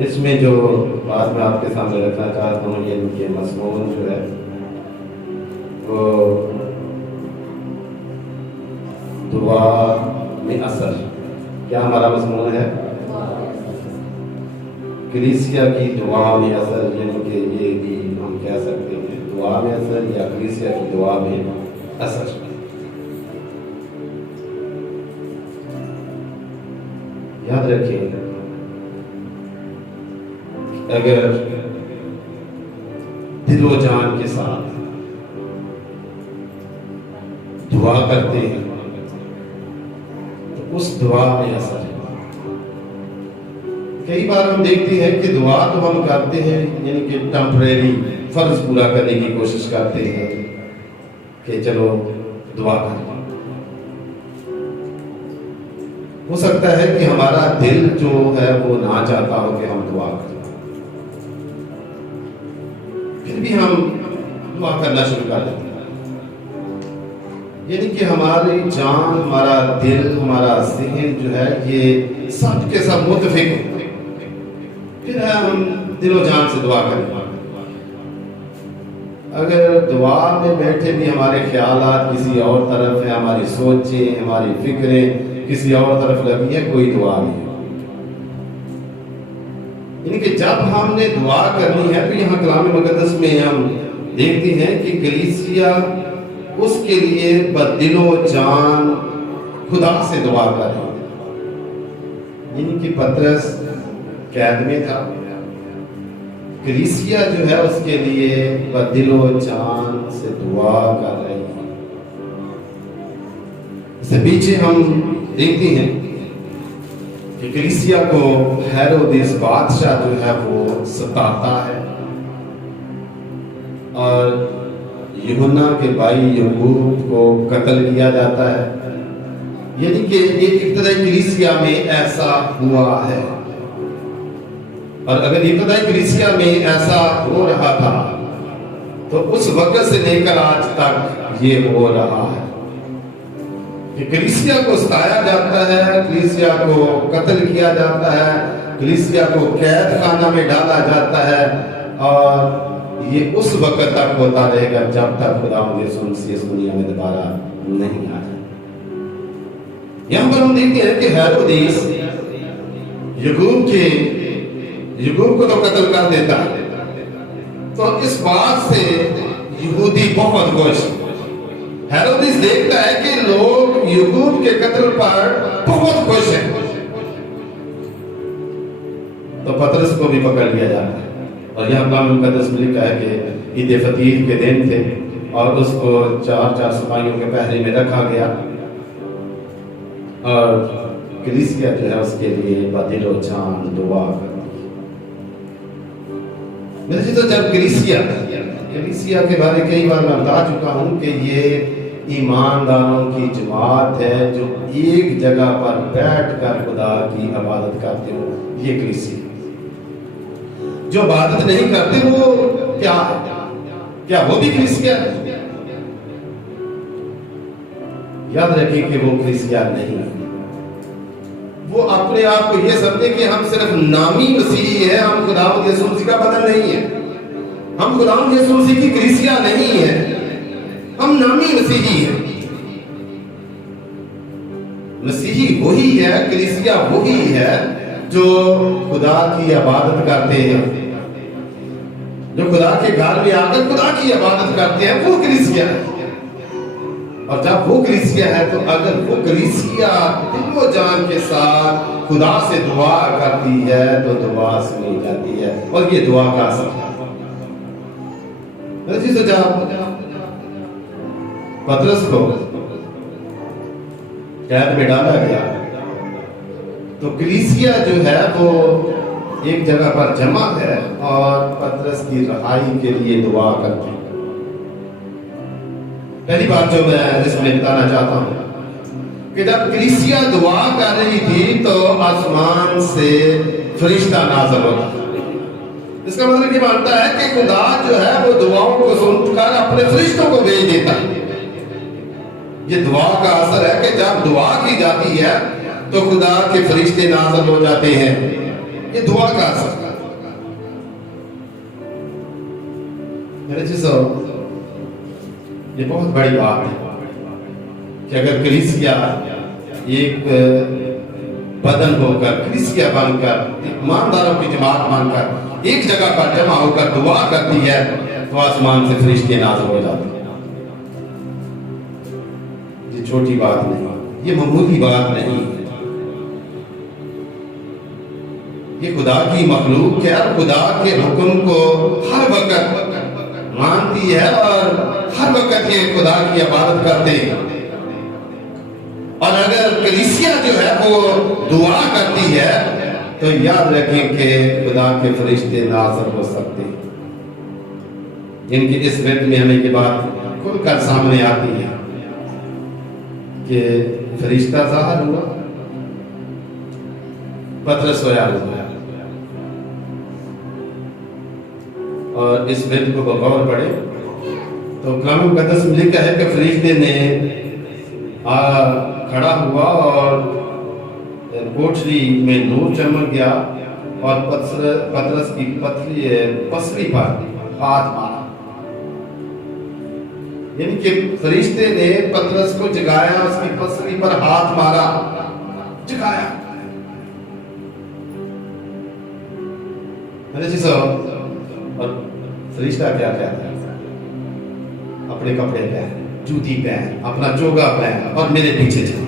इसमें जो बात मैं आपके सामने रखना चाहता हूँ, ये इनके मज़मून जो है वो दुआ में असर। क्या हमारा मज़मून है? कलीसिया की दुआ में असर, यानी कि ये भी हम कह सकते हैं दुआ में असर या कलीसिया की दुआ में असर। याद रखिए, अगर दिलो जान के साथ दुआ करते हैं तो उस दुआ में असर है। कई बार हम देखते हैं कि दुआ तो हम करते हैं, यानी कि टेम्परेरी फर्ज पूरा करने की कोशिश करते हैं कि चलो दुआ करें। हो सकता है कि हमारा दिल जो है वो ना चाहता हो कि हम दुआ करें, फिर भी हम दुआ करना शुरू कर देते हैं। यानी कि हमारी जान, हमारा दिल, हमारा ज़हन जो है ये सब के सब मुतफिक होते हैं, फिर हम दिलो जान से दुआ करें। अगर दुआ में बैठे भी हमारे ख्यालात किसी और तरफ है, हमारी सोचें, हमारी फिक्रें किसी और तरफ लगी है, कोई दुआ नहीं। यानी कि जब हमने दुआ करनी है तो यहाँ कलाम मुकद्दस में हम देखते हैं कि कलीसिया उसके लिए बदिलो जान खुदा से दुआ करे। यानी कि पतरस कैद में था, कलीसिया जो है उसके लिए बदिलो जान से दुआ कर रही है। इससे पीछे हम देखते हैं कि कलीसिया को हेरोदेस बादशाह जो है वो सताता है और यूहन्ना के भाई याकूब को कत्ल किया जाता है। यानी कि एक इब्तदाई कलीसिया में ऐसा हुआ है, और अगर इब्तदाई कलीसिया में ऐसा हो रहा था तो उस वक्त से लेकर आज तक ये हो रहा है कि कलीसिया को सताया जाता है, कलीसिया को कत्ल किया जाता है, कलीसिया को कैद खाना में डाला जाता है, और ये उस वक्त तक होता रहेगा जब तक खुदावंद यीशु मसीह इस दुनिया में दोबारा नहीं आ जाए। यहाँ पर हम देखते हैं कि हेरोदेस याकूब को तो कत्ल कर देता है, तो इस बात से यहूदी बहुत खुश। हेरोदेस देखता है कि लोग याकूब के कत्ल पर बहुत खुश हैं, तो पतरस को भी पकड़ लिया जाता है। और यहाँ कलाम मुकद्दस में लिखा है कि ईद फतीर के दिन थे और उसको 4 सिपाहियों के पहरे में रखा गया, और कलीसिया जो है उसके लिए बदिलो जान दुआ करती। मेरे जी, तो जब कलीसिया के बारे में कई बार मैं बता चुका हूं कि ये ईमानदारों की जमात है जो एक जगह पर बैठकर खुदा की इबादत करते हो, ये कलीसिया। जो इबादत नहीं करते वो क्या वो भी कलीसिया है? याद रखिए कि वो कलीसिया नहीं है। वो अपने आप को ये समझे कि हम सिर्फ नामी मसीही है, हम खुदावंद यीशु मसीह का बदन नहीं है, हम खुदावंद यीशु मसीह की कलीसिया नहीं है, हम नामी मसीही हैं। मसीही वही है, कलीसिया वही है जो खुदा की इबादत करते हैं, जो खुदा के घर में आकर खुदा की इबादत करते हैं, वो कलीसिया है। और जब वो कलीसिया है तो अगर वो कलीसिया दिलो जान के साथ खुदा से दुआ करती है तो दुआ सुनी जाती है, और ये दुआ का असर है। पतरस को कैद में डाला गया तो कलीसिया जो है वो एक जगह पर जमा है और पतरस की रहाई के लिए दुआ करते हैं। पहली बात जो मैं इसमें बताना चाहता हूं कि जब कलीसिया दुआ कर रही थी तो आसमान से फरिश्ता नाज़िल होता। इसका मतलब ये मानता है कि खुदा जो है वो दुआओं को सुनकर अपने फरिश्तों को भेज देता है। ये दुआ का असर है कि जब दुआ की जाती है तो खुदा के फरिश्ते नाज़िल हो जाते हैं। ये दुआ का असर है। मेरे चीज़ों, ये बहुत बड़ी बात है कि अगर कलीसिया एक बदन होकर, कलीसिया बनकर, ईमानदारों की जमात बनकर एक जगह पर जमा होकर दुआ करती है तो आसमान से फरिश्ते नाज़िल हो जाते हैं। ये छोटी बात नहीं, ये मामूली बात नहीं, ये खुदा की मखलूक है और खुदा के हुक्म को हर वक्त मानती है और हर वक्त ये खुदा की इबादत करते हैं। और अगर कलीसिया जो है वो दुआ करती है तो याद रखें कि खुदा के फरिश्ते नाज़िल हो सकते हैं। इनकी इस वेद में हमें ये बात खुलकर सामने आती है कि फरिश्ता ज़ाहिर हुआ, पतरस सोया हुआ, और इस वेद को बगौर पढ़े तो कलाम मुक़द्दस में लिखा है कि फरिश्ते ने खड़ा हुआ और कोठरी में नूर चमक गया और पतरस की पसली पर हाथ मारा। यानी कि फरिश्ते ने पतरस को जगाया, उसकी पसली पर हाथ मारा, जगाया। और फरिश्ता क्या कहता है? अपने कपड़े पहन, जूती पहन, अपना चोगा पहन और मेरे पीछे चल।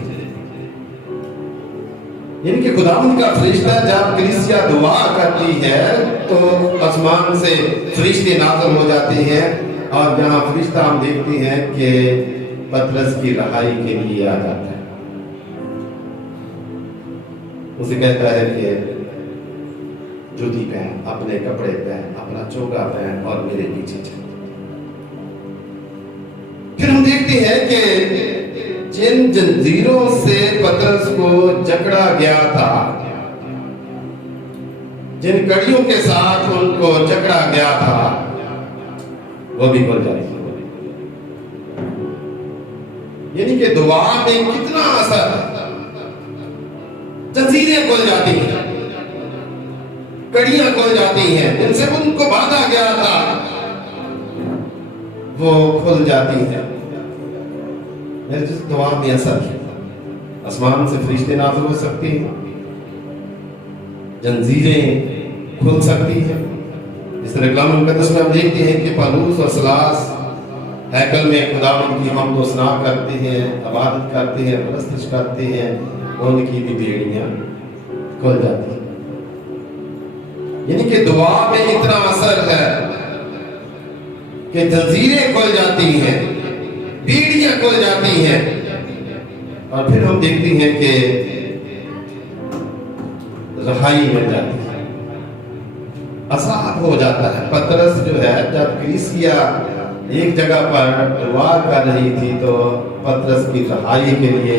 यानी कि खुदावंद का फरिश्ता जब कलीसिया दुआ करती है तो आसमान से फरिश्ते नाज़िल हो जाते हैं और जहां फरिश्ता हम देखते हैं कि पतरस की रहाई के लिए आ जाता है। उसे कहता है कि जूती पहन, अपने कपड़े पहन, अपना चोगा पहन और मेरे पीछे चल। फिर हम देखते हैं कि जिन जंजीरों से पतरस को जकड़ा गया था, जिन कड़ियों के साथ उनको जकड़ा गया था, वो भी खुल जाती है। यानी कि दुआ में कितना असर है। जंजीरें खुल जाती हैं, कड़ियां खुल जाती हैं, जिनसे उनको बांधा गया था वो खुल जाती है। मेरे जिस दुआ में असर, आसमान से फरिश्ते नाज़िल हो सकते हैं, जंजीरें खुल सकती है। इस तरह कलाम मुक़द्दस में हम देखते हैं कि पौलुस और सीलास हैकल में खुदावंद की हमद व सना करते हैं, इबादत करते हैं, परस्तिश करते हैं, उनकी भी बेड़ियां खुल जाती हैं। यानी कि दुआ में इतना असर है कि जंजीरें खुल जाती हैं, बेड़ियां खुल जाती हैं। और फिर हम देखते हैं कि रहाई मिल जाती है, आजाद हो जाता है। पतरस जो है, जब कलीसिया एक जगह पर दुआ कर रही थी तो पतरस की रहाई के लिए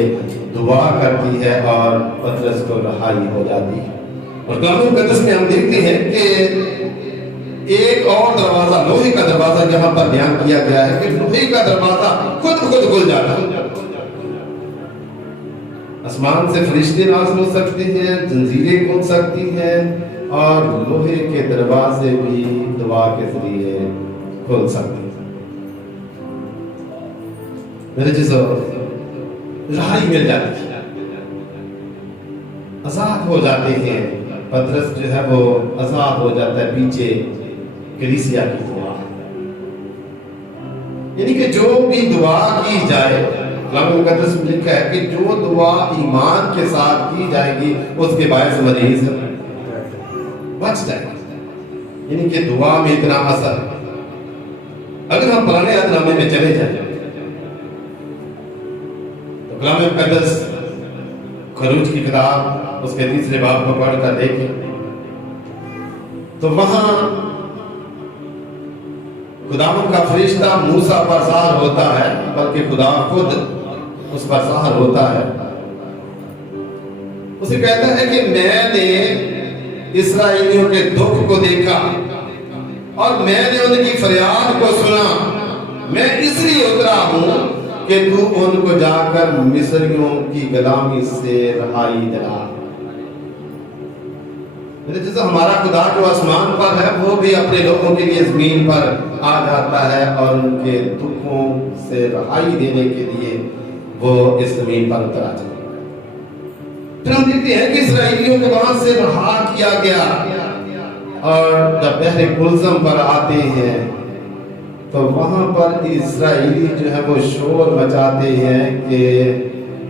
दुआ करती है और पतरस को रहाई हो जाती है। और कलाम मुक़द्दस में हम देखते हैं कि एक और दरवाजा, लोहे का दरवाजा यहाँ पर बयान किया गया है कि लोहे का दरवाजा खुद खुल जाता है। आसमान से फरिश्ते नाज़िल हो सकते हैं, जंजीरें खुल सकती हैं और लोहे के दरवाजे भी दुआ के जरिए खुल सकते हैं। मेरे जिसो रहाई मिल जाती है, आजाद हो जाते हैं। पतरस जो है वो आजाद हो जाता है पीछे कलीसिया की दुआ। यानी कि जो भी दुआ की जाए, कलाम मुक़द्दस में लिखा है कि जो दुआ ईमान के साथ की जाएगी उसके बायस मरीज बच जाएगा। यानी कि दुआ में इतना असर। अगर हम पुराने अहदनामे में चले जाए तो कलाम मुक़द्दस खरूज की किताब उसके 3 बाब को पढ़कर देखें तो वहां खुदावंद का फरिश्ता मूसा पर ज़ाहिर होता है, बल्कि खुदा खुद उस पर ज़ाहिर होता है। उसे कहता है कि मैंने इस्राएलियों के दुख को देखा और मैंने उनकी फरियाद को सुना। मैं इसलिए उतरा हूं कि तू उनको जाकर मिस्रियों की गुलामी से रहाई दिला। जैसे हमारा खुदा जो आसमान पर है वो भी अपने लोगों के लिए जमीन पर आ जाता है और उनके दुखों से रहाई देने के लिए वो इस जमीन पर उतर आता है। फिर हम देखते हैं कि इस्राएलियों को वहां से रहा किया गया और जब बहरे गुलजम पर आते हैं तो वहां पर इस्राएली जो है वो शोर मचाते हैं कि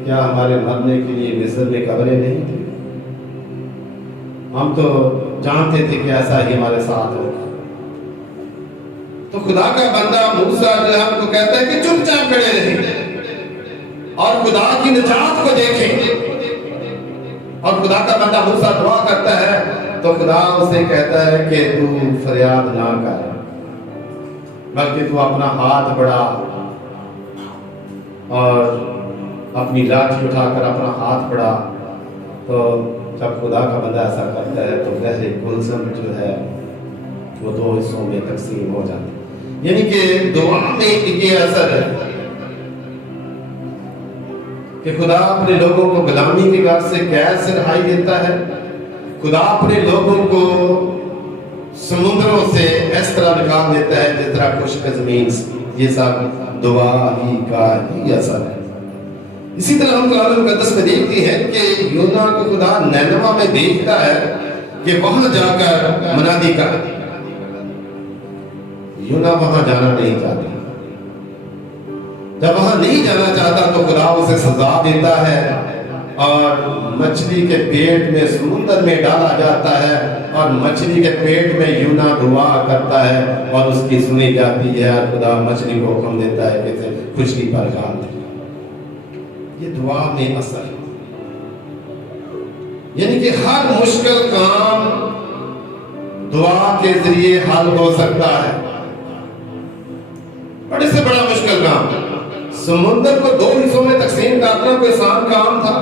क्या हमारे मरने के लिए मिस्र में कब्रें नहीं थी। हम तो जानते थे कि ऐसा ही हमारे साथ होगा। तो खुदा का बंदा मूसा जो है हमको कहता है कि चुपचाप खड़े रहें और खुदा की निजात को देखें। और खुदा का बंदा मूसा दुआ करता है तो खुदा उसे कहता है कि तू फरियाद ना कर, बल्कि तू अपना हाथ बढ़ा और अपनी लाठी उठाकर अपना हाथ बढ़ा। तो जब खुदा का बंदा ऐसा करता है तो बहरे गुलजम जो है वो दो हिस्सों में तकसीम हो जाती है। यानी कि दुआ में ये असर है कि खुदा अपने लोगों को गुलामी की गाज से कैद से रिहाई देता है। खुदा अपने लोगों को समुद्रों से इस तरह निकाल देता है जिस तरह खुश्क जमीन से। ये सब दुआ ही का ही असर है। इसी तरह हम कुरान मुकद्दस में देखते हैं कि यूना को खुदा नैनवा में भेजता है कि वहां जाकर मनादी कर। यूना वहां जाना नहीं चाहता। जब वहां नहीं जाना चाहता तो खुदा उसे सजा देता है और मछली के पेट में समुद्र में डाला जाता है और मछली के पेट में यूना दुआ करता है और उसकी सुनी जाती है और खुदा मछली को हुक्म देता है कि खुशकी पर गाल दे। ये दुआ में असर है। यानी कि हर मुश्किल काम दुआ के जरिए हल हो सकता है। बड़े से बड़ा मुश्किल काम, समुद्र को दो हिस्सों में तकसीम करना कोई आसान काम था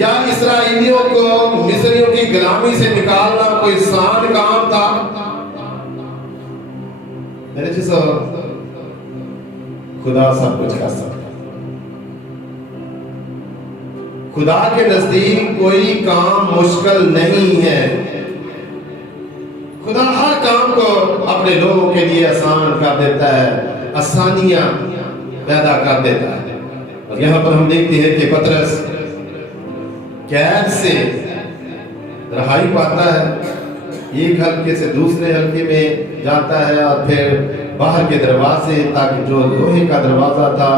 या इस्राएलियों को मिस्रियों की गुलामी से निकालना कोई आसान काम था। मेरे चीज़ खुदा सब कुछ कर सकता। खुदा के नजदीक कोई काम मुश्किल नहीं है। खुदा हर काम को अपने लोगों के लिए आसान कर देता है, आसानियां पैदा कर देता है। और यहां पर हम देखते हैं कि पतरस कैद से रहाई पाता है, एक हल्के से दूसरे हल्के में जाता है और फिर बाहर के दरवाजे तक जो लोहे का दरवाजा था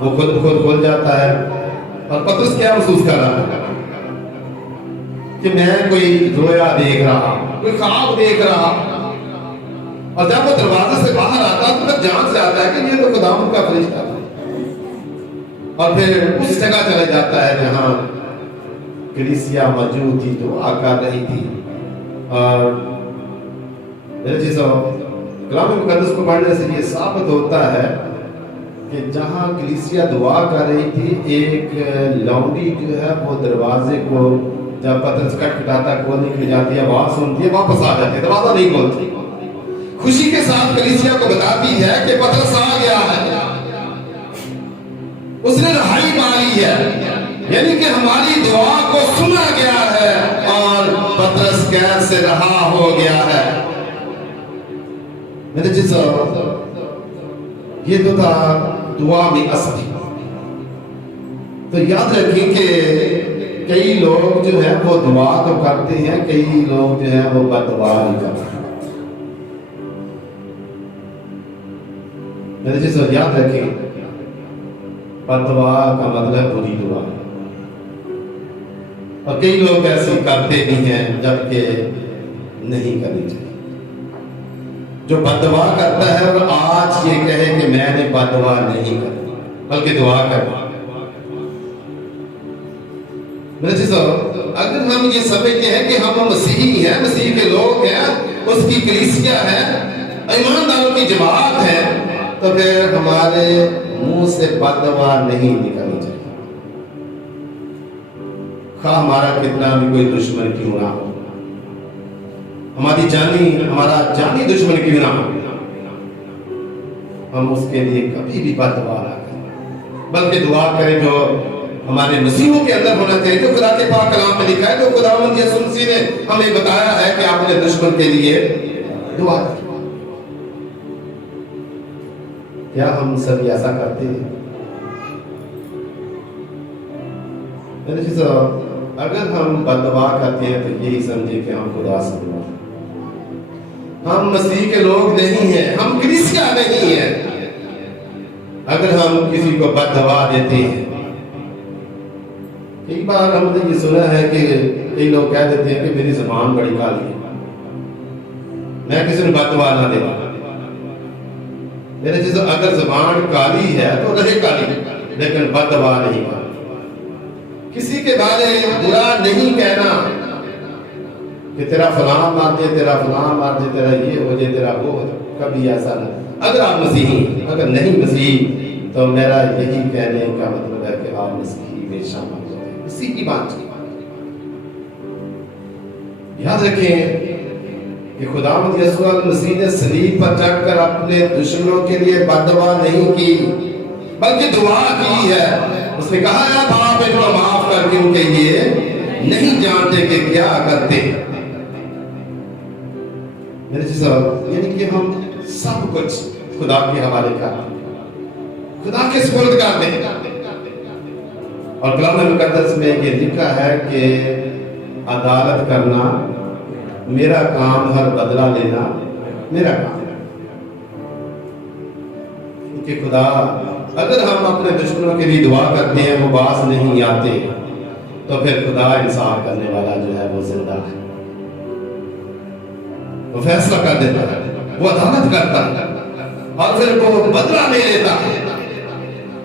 वो खुद खोल जाता है। और पतरस क्या महसूस कर रहा है कि मैं कोई रोया देख रहा, कोई ख्वाब देख रहा। और जब वो दरवाजे से बाहर आता तो तब जान से आता है कि ये तो खुदावंद का फरिश्ता था। और फिर उस जगह चला जाता है जहां कलीसिया मौजूद थी, दुआ कर रही थी। और मेरे चीज़ों कलाम मुकद्दस को पढ़ने से ये साबित होता है कि जहां कलीसिया दुआ कर रही थी, एक लौंडी जो है वो दरवाजे को जब पतरस खटखटाता खोलने के लिए जाती है, आवाज सुनती है, वापस आ जाती है, दरवाजा नहीं खोलती। खुशी के साथ कलीसिया को बताती है कि पतरस आ गया है, उसने रहाई पा ली है। यानी कि हमारी दुआ को सुना गया है और पतरस कैद से रहा हो गया है। मेरे चीज़ों ये तो था दुआ में असर। तो याद रखें कि कई लोग जो है वो दुआ तो करते हैं, कई लोग जो है वो बददुआ नहीं करते। मेरे चीज़ों याद रखें, बददुआ का मतलब बुरी दुआ। और कई लोग ऐसे करते भी हैं जबकि नहीं करनी चाहिए। जो बददुआ करता है और आज ये कहे कि मैंने बददुआ नहीं करनी बल्कि दुआ करनी। मेरे चीज़ों अगर हम ये समझते हैं कि हम मसीही हैं, मसीह के लोग हैं, उसकी कलीसिया है, ईमानदारों की जमात है, तो फिर हमारे मुंह से बददुआ नहीं निकलनी चाहिए। खा हमारा कितना भी कोई दुश्मन क्यों ना हो, हमारा जानी दुश्मन क्यों ना हो, हम उसके लिए कभी भी बददुआ ना करें, बल्कि दुआ करें जो हमारे मसीहों के अंदर होना चाहिए, जो खुदा के पाक कलाम में लिखा है, जो खुदावंद यीशु मसीह ने हमें बताया है कि आप अपने दुश्मन के लिए दुआ करें। क्या हम सभी ऐसा करते हैं? अगर हम बददुआ करते हैं तो यही समझे कि हम खुदा से दुआ, हम मसीह के लोग नहीं हैं, हम कलीसिया नहीं हैं। अगर हम किसी को बददुआ देते हैं, एक बार हमने ये सुना है कि कई लोग कह देते हैं कि मेरी ज़ुबान बड़ी काली है, मैं किसी को बददुआ ना देता। मेरे चीज़ अगर ज़ुबान काली है तो रहे काली, लेकिन बददुआ नहीं करना, किसी के बारे में बुरा नहीं कहना कि तेरा फलां मार दे, तेरा फलां मार दे, तेरा ये हो जाए, तेरा वो हो जाए, कभी ऐसा नहीं। अगर आप मसीही, अगर नहीं मसीही, तो मेरा यही कहने का मतलब है कि आप मसीही में शामिल हो गए। इसी की बात याद रखें कि खुदावंद यीशु मसीह ने सलीब पर चढ़कर अपने दुश्मनों के लिए बददुआ नहीं की, बल्कि दुआ की है। उसने कहा है बाप इनको माफ कर, क्योंकि ये नहीं जानते कि क्या करते। मेरे साहब, यानी कि हम सब कुछ खुदा के हवाले कर, खुदा के सुपुर्द कर दें। और कलाम मुकद्दस में ये लिखा है कि अदालत करना मेरा काम, हर बदला लेना मेरा काम। क्योंकि खुदा, अगर हम अपने दुश्मनों के लिए दुआ करते हैं, वो बास नहीं आते, तो फिर खुदा इंसाफ करने वाला जो है वो जिंदा है, वो फैसला कर देता है, वो अदालत करता है और फिर वो बदला ले लेता है।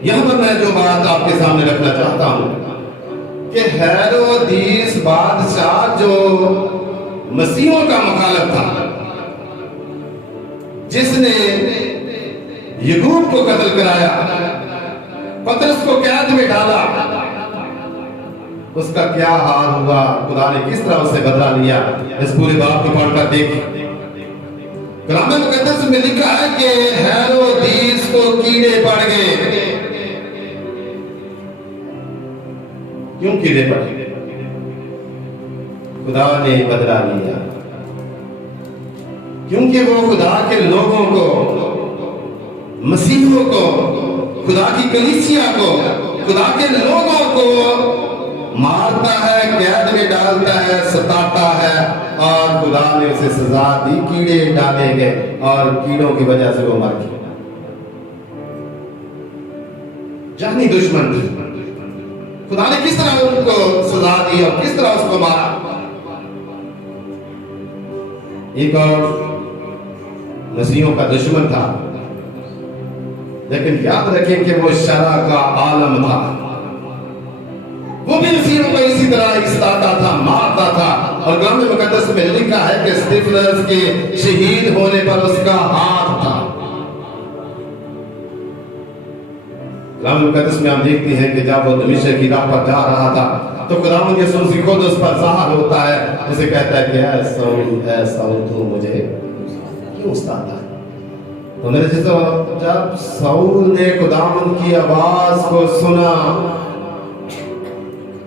यहां पर मैं जो बात आपके सामने रखना चाहता हूं कि हेरोदीस बादशाह जो मसीहों का मुखालिफ था, जिसने यकूब को कत्ल कराया, पतरस को कैद में डाला, उसका क्या हाल हुआ, खुदा ने किस तरह उससे बदला लिया, इस पूरे बात को पढ़कर देखें। कलाम मुकद्दस में लिखा है कि हेरोदीस को कीड़े पड़ गए। क्यों कीड़े पड़े? खुदा ने बदला लिया, क्योंकि वो खुदा के लोगों को, मसीहों को, खुदा की कलीसिया को, खुदा के लोगों को मारता है, कैद में डालता है, सताता है, और खुदा ने उसे सजा दी, कीड़े डाले गए और कीड़ों की वजह से वो मर गया। जानी दुश्मन, खुदा ने किस तरह उनको सजा दी और किस तरह उसको मारा। एक और मसीहों का दुश्मन था, लेकिन याद रखें कि वो शरा का आलम था, वो भी मसीहों को इसी तरह इस्ताता था, मारता था। और कलाम मुकद्दस में लिखा है कि स्तिफनस के शहीद होने पर उसका हाथ था। कलाम मुकद्दस में हम देखते हैं कि जब वो दमिश्क की राह पर जा रहा था, तो खुदावंद यीशु मसीह खुद उस पर ज़ाहिर होता है, उसे कहता है कि ऐ शाऊल तू मुझे क्यों सताता है। तो मेरे जैसा, जब शाऊल ने खुदावंद की आवाज को सुना,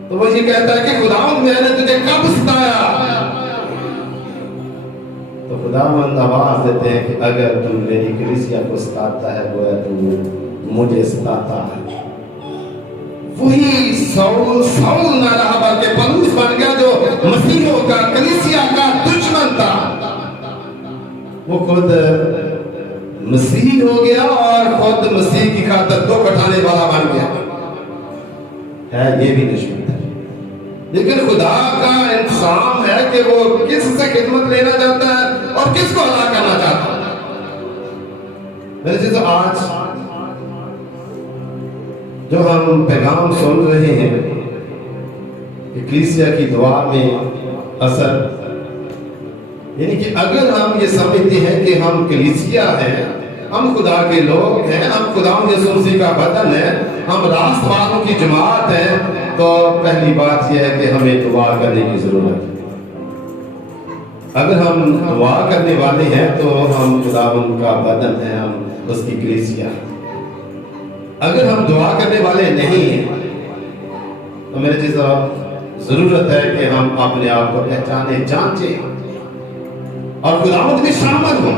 तो वो ये कहता है कि खुदावंद मैंने तुझे कब सताया? तो खुदावंद आवाज देते हैं कि अगर तू मेरी कलीसिया को सताता है, वो तू मुझे सताता है। वही शाऊल ना रहा, बल्कि पौलुस बन गया, जो मसीहों का, कलीसिया का दुश्मन था। वो खुद मसीह हो गया और खुद मसीह की खातिर दुख उठाने वाला बन गया है। ये भी दुश्मन था, लेकिन खुदा का इंतजाम है कि वो किससे खिदमत लेना चाहता है और किसको हलाक करना चाहता है। मेरे चीज़, आज जो हम पैगाम सुन रहे हैं कि कलीसिया की दुआ में असर, यानी कि अगर हम ये समझते हैं कि हम कलीसिया हैं, हम खुदा के लोग हैं, हम खुदावंद यीशु मसीह का बदन है, हम रास्त वालों की जमात है, तो पहली बात यह है कि हमें दुआ करने की जरूरत है। अगर हम दुआ करने वाले हैं तो हम खुदावंद का बदन है, हम उसकी कलीसिया। अगर हम दुआ करने वाले नहीं हैं तो मेरे चीज जरूरत है कि हम अपने आप को पहचाने, जांचे और खुदावंद में शामिल हो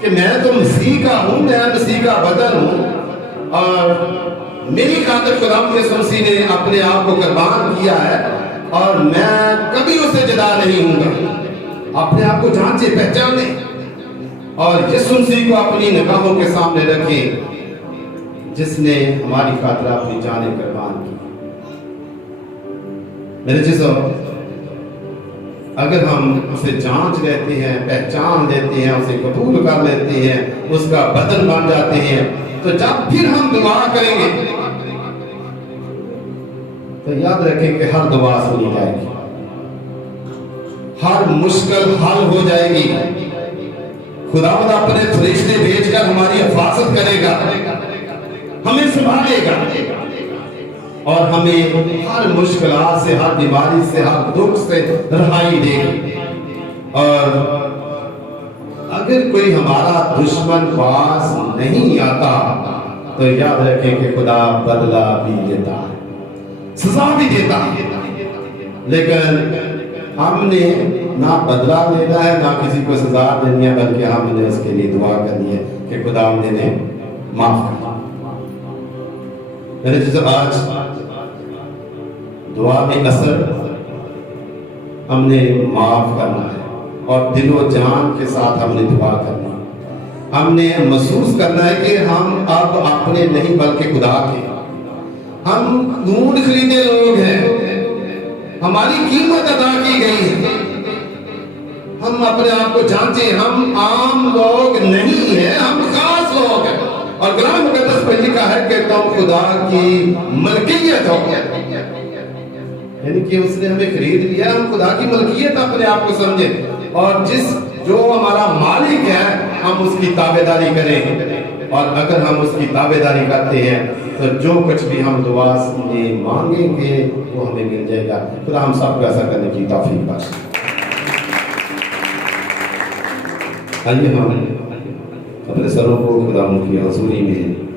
कि मैं तो मसीह का हूं, मैं मसीह का बदन हूं और मेरी खातिर खुदावंद यीशु मसीह ने अपने आप को कुर्बान किया है और मैं कभी उससे जुदा नहीं हूंगा। अपने आप को जांचे, पहचाने और यीशु मसीह को अपनी निगाहों के सामने रखें जिसने हमारी खातिर अपनी जाने कुर्बान की। मेरे चीजों, अगर हम उसे जांच लेते हैं, पहचान लेते हैं, उसे कबूल कर लेते हैं, उसका बदन बन जाते हैं, तो जब फिर हम दुआ करेंगे तो याद रखें कि हर दुआ सुनी जाएगी, हर मुश्किल हल हो जाएगी। खुदावंद अपने फरिश्ते भेजकर हमारी हिफाजत करेगा, हमें संभालेगा और हमें हर मुश्किलात से, हर बीमारी से, हर दुख से रहाई देगी। और अगर कोई हमारा दुश्मन पास नहीं आता तो याद रखें कि खुदा बदला भी देता है, सजा भी देता है, लेकिन हमने ना बदला लेना है ना किसी को सजा देनी है, बल्कि हमने उसके लिए दुआ करनी है कि खुदा ने माफ कर। मेरे जैसे आज दुआ में असर हमने माफ करना है और दिलो जान के साथ हमने दुआ करनी है। हमने महसूस करना है कि हम अब अपने नहीं बल्कि खुदा के, हम ढूंढ खरीदे लोग हैं, हमारी कीमत अदा की गई है। हम अपने आप को जांचे, हम आम लोग नहीं हैं, हम खास लोग हैं और कलाम मुकद्दस में लिखा है कि तुम खुदा की मलकियत हो, यानी कि उसने हमें खरीद लिया, हम खुदा की मलकियत अपने आप को समझें और जो हमारा मालिक है हम उसकी ताबेदारी करें। और अगर हम उसकी ताबेदारी करते हैं तो जो कुछ भी हम दुआ में मांगेंगे वो हमें मिल जाएगा। खुदा हम सबको ऐसा करने की तौफीक बख्शे। आइए हम अपने सरों को खुदा की हज़ूरी में